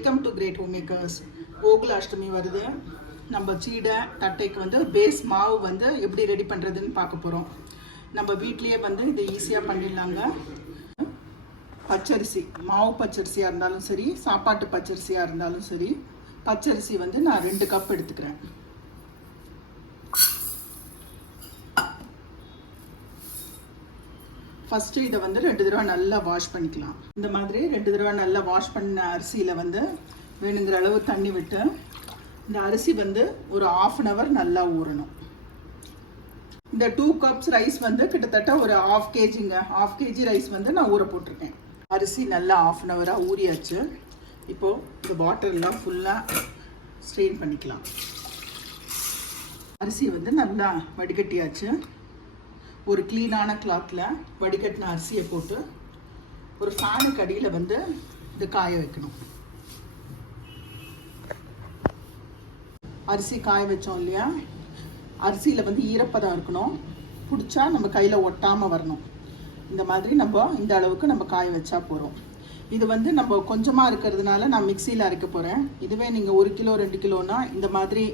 Welcome to great home makers Gokula Ashtami வருது. நம்ம சீடை தட்டைக்கு வந்து பேஸ் மாவு வந்து எப்படி ரெடி பண்ணுறதுன்னு பார்க்க போகிறோம் நம்ம வீட்லேயே வந்து இதை ஈஸியாக பண்ணிடலாங்க. பச்சரிசி மாவு பச்சரிசியாக இருந்தாலும் சரி சாப்பாட்டு பச்சரிசியாக இருந்தாலும் சரி பச்சரிசி வந்து நான் ரெண்டு கப் எடுத்துக்கிறேன். ஃபஸ்ட்டு இதை வந்து ரெண்டு தடவை நல்லா வாஷ் பண்ணிக்கலாம். இந்த மாதிரி ரெண்டு தடவை நல்லா வாஷ் பண்ண அரிசியில் வந்து வேணுங்கிற அளவு தண்ணி விட்டு இந்த அரிசி வந்து ஒரு ஆஃப் அன் ஹவர் நல்லா ஊறணும். இந்த டூ கப்ஸ் ரைஸ் வந்து கிட்டத்தட்ட ஒரு ஆஃப் கேஜிங்க ஆஃப் கேஜி ரைஸ் வந்து நான் ஊற போட்டிருக்கேன். அரிசி நல்லா ஆஃப் அன் ஹவராக ஊறியாச்சு. இப்போது இந்த பாட்டிலெலாம் ஃபுல்லாக ஸ்ட்ரெயின் பண்ணிக்கலாம். அரிசி வந்து நல்லா வடிகட்டியாச்சு. ஒரு க்ளீனான கிளாத்தில் வடிகட்டின அரிசியை போட்டு ஒரு ஃபேனுக்கு அடியில் வந்து இது காய வைக்கணும். அரிசி காய வச்சோம் இல்லையா? அரிசியில் வந்து ஈரப்பதம் இருக்கணும். பிடிச்சா நம்ம கையில் ஒட்டாமல் வரணும். இந்த மாதிரி நம்ம இந்த அளவுக்கு நம்ம காய வச்சா போகிறோம் இது வந்து நம்ம கொஞ்சமாக இருக்கிறதுனால நான் மிக்சியில் அரைக்க போகிறேன் இதுவே நீங்கள் ஒரு கிலோ ரெண்டு கிலோனா இந்த மாதிரி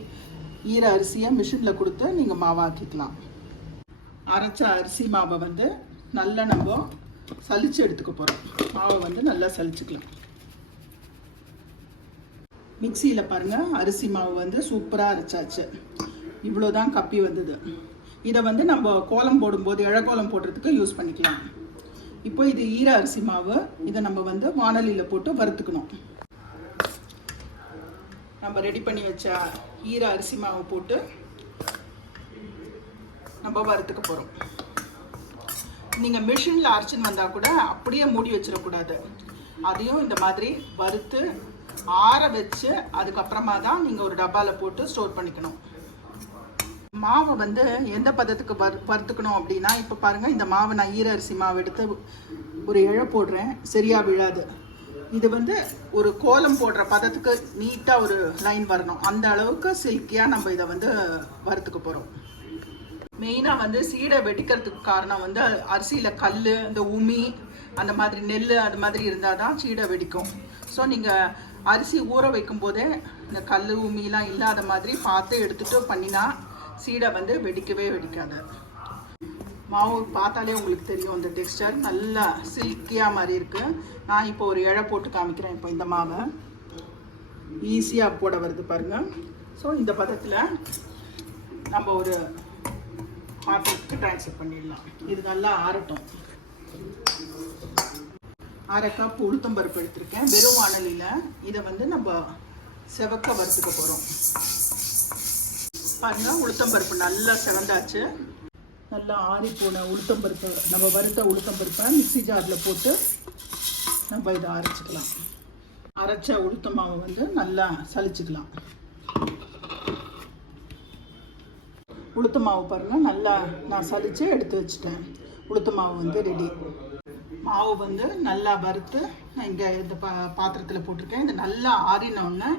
ஈர அரிசியை மிஷினில் கொடுத்து நீங்கள் மாவாக்கிக்கலாம். அரைச்ச அரிசி மாவை வந்து நல்லா நம்ம சலிச்சு எடுத்துக்க போகிறோம் மாவை வந்து நல்லா சலிச்சுக்கலாம் மிக்சியில் பாருங்கள் அரிசி மாவு வந்து சூப்பராக அரைச்சாச்சு. இவ்வளோ தான் கப்பி வந்தது. இதை வந்து நம்ம கோலம் போடும்போது இழக்கோலம் போடுறதுக்கு யூஸ் பண்ணிக்கலாம். இப்போ இது ஈர அரிசி மாவு இதை நம்ம வந்து வானலியில் போட்டு வறுத்துக்கணும். நம்ம ரெடி பண்ணி வச்ச ஈர அரிசி மாவு போட்டு நம்ம வறுத்துக்க போகிறோம் நீங்கள் மிஷினில் அரைச்சின்னு வந்தால் கூட அப்படியே மூடி வச்சிடக்கூடாது. அதையும் இந்த மாதிரி வறுத்து ஆற வச்சு அதுக்கப்புறமா தான் நீங்கள் ஒரு டப்பாவில் போட்டு ஸ்டோர் பண்ணிக்கணும். மாவை வந்து எந்த பதத்துக்கு வறு வறுத்துக்கணும் அப்படின்னா இப்போ பாருங்கள் இந்த மாவை நான் ஈர அரிசி மாவு எடுத்து ஒரு இழை போடுறேன். சரியாக விழாது. இது வந்து ஒரு கோலம் போடுற பதத்துக்கு நீட்டாக ஒரு லைன் வரணும். அந்த அளவுக்கு சில்கியாக நம்ம இதை வந்து வறுத்துக்க போகிறோம் மெயினாக வந்து சீடை வெடிக்கிறதுக்கு காரணம் வந்து அரிசியில் கல் இந்த உமி அந்த மாதிரி நெல் அது மாதிரி இருந்தால் தான் சீடை வெடிக்கும். ஸோ நீங்கள் அரிசி ஊற வைக்கும் போதே இந்த கல் உமிலாம் இல்லாத மாதிரி பார்த்து எடுத்துகிட்டு பண்ணினா சீடை வந்து வெடிக்கவே வெடிக்காது. மாவு பார்த்தாலே உங்களுக்கு தெரியும் இந்த டெக்ஸ்டர் நல்லா சில்கியாக மாதிரி இருக்குது நான் இப்போ ஒரு இழை போட்டு காமிக்கிறேன் இப்போ இந்த மாவை. ஈஸியாக போட வருது பாருங்கள் ஸோ இந்த பதத்தில் நம்ம ஒரு பாத்திரத்துக்கு ட்ரான்ஸ்ஃபர் பண்ணிடலாம். இது நல்லா ஆறட்டும். அரை கப் உளுத்தம்பருப்பு எடுத்திருக்கேன். வெறும் வானலியில். இதை வந்து நம்ம செவக்க வறுத்துக்க போகிறோம் பாருங்க உளுத்தம்பருப்பு நல்லா செவந்தாச்சு. நல்லா ஆறி போன உளுத்தம்பருப்பு நம்ம வறுத்த உளுத்தம்பருப்பை மிக்ஸி ஜாரில் போட்டு நம்ம இதை அரைச்சிக்கலாம். அரைச்ச உளுத்த மாவை வந்து நல்லா சலிச்சுக்கலாம் உளுத்து மாவு பாருங்கள் நல்லா நான் சலித்து எடுத்து வச்சுட்டேன். உளுத்து மாவு வந்து ரெடி மாவு வந்து நல்லா வறுத்து நான் இங்கே இந்த பா பாத்திரத்தில் போட்டிருக்கேன். இது நல்லா ஆறினோடனே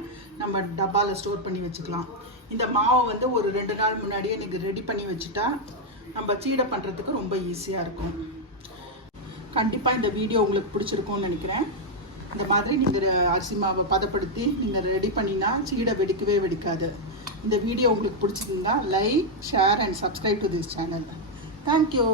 நம்ம டப்பாவில் ஸ்டோர் பண்ணி வச்சுக்கலாம். இந்த மாவை வந்து ஒரு ரெண்டு நாள் முன்னாடியே நீங்கள் ரெடி பண்ணி வச்சுட்டா நம்ம சீடை பண்ணுறதுக்கு ரொம்ப ஈஸியாக இருக்கும். கண்டிப்பாக இந்த வீடியோ உங்களுக்கு பிடிச்சிருக்கும்னு நினைக்கிறேன். இந்த மாதிரி நீங்கள் அரிசி மாவை பதப்படுத்தி நீங்கள் ரெடி பண்ணினா சீடை வெடிக்கவே வெடிக்காது. இந்த வீடியோ உங்களுக்கு பிடிச்சிருந்தா like share and subscribe to this channel. Thank you.